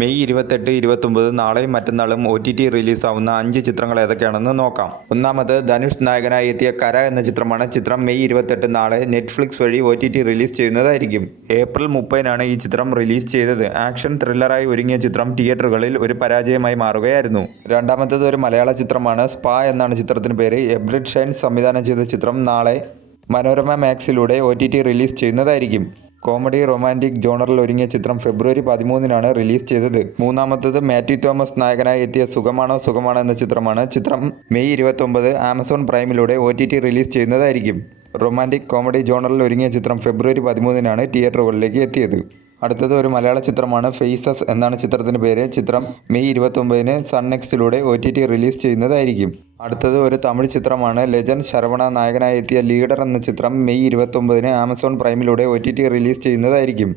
May 28, 29 നാളെയും മറ്റന്നാളും OTT റിലീസാവുന്ന 5 ചിത്രങ്ങൾ ഏതൊക്കെയാണെന്ന് നോക്കാം. ഒന്നാമത് ധനുഷ് നായകനായി എത്തിയ കര എന്ന ചിത്രമാണ്. ചിത്രം മെയ് 28 നാളെ നെറ്റ്ഫ്ലിക്സ് വഴി OTT റിലീസ് ചെയ്യുന്നതായിരിക്കും. ഏപ്രിൽ 30-നാണ് ഈ ചിത്രം റിലീസ് ചെയ്തത്. ആക്ഷൻ ത്രില്ലറായി ഒരുങ്ങിയ ചിത്രം തിയേറ്ററുകളിൽ ഒരു പരാജയമായി മാറുകയായിരുന്നു. രണ്ടാമത്തേത് ഒരു മലയാള ചിത്രമാണ്. സ്പാ എന്നാണ് ചിത്രത്തിന് പേര്. എബ്രിഡ് ഷൈൻ സംവിധാനം ചെയ്ത ചിത്രം നാളെ മനോരമ മാക്സിലൂടെ OTT റിലീസ് ചെയ്യുന്നതായിരിക്കും. കോമഡി റൊമാൻറ്റിക് ജോണറിൽ ഒരുങ്ങിയ ചിത്രം ഫെബ്രുവരി 13-നാണ് റിലീസ് ചെയ്തത്. മൂന്നാമത്തേത് മാത്യു തോമസ് നായകനായി എത്തിയ സുഖമാണോ സുഖമാണോ എന്ന ചിത്രമാണ്. ചിത്രം മെയ് 29 ആമസോൺ പ്രൈമിലൂടെ OTT റിലീസ് ചെയ്യുന്നതായിരിക്കും. റൊമാൻറ്റിക് കോമഡി ജോണറിൽ ഒരുങ്ങിയ ചിത്രം ഫെബ്രുവരി 13-നാണ് തിയേറ്ററുകളിലേക്ക് എത്തിയത്. അടുത്തത് ഒരു മലയാള ചിത്രമാണ്. ഫേസസ് എന്നാണ് ചിത്രത്തിന് പേര്. ചിത്രം മെയ് 29-ന് സൺ നെക്സ്റ്റിലൂടെ OTT റിലീസ് ചെയ്യുന്നതായിരിക്കും. അടുത്തത് ഒരു തമിഴ് ചിത്രമാണ്. ലെജൻഡ് ശരവണ നായകനായി എത്തിയ ലീഡർ എന്ന ചിത്രം മെയ് 29-ന് ആമസോൺ പ്രൈമിലൂടെ OTT റിലീസ് ചെയ്യുന്നതായിരിക്കും.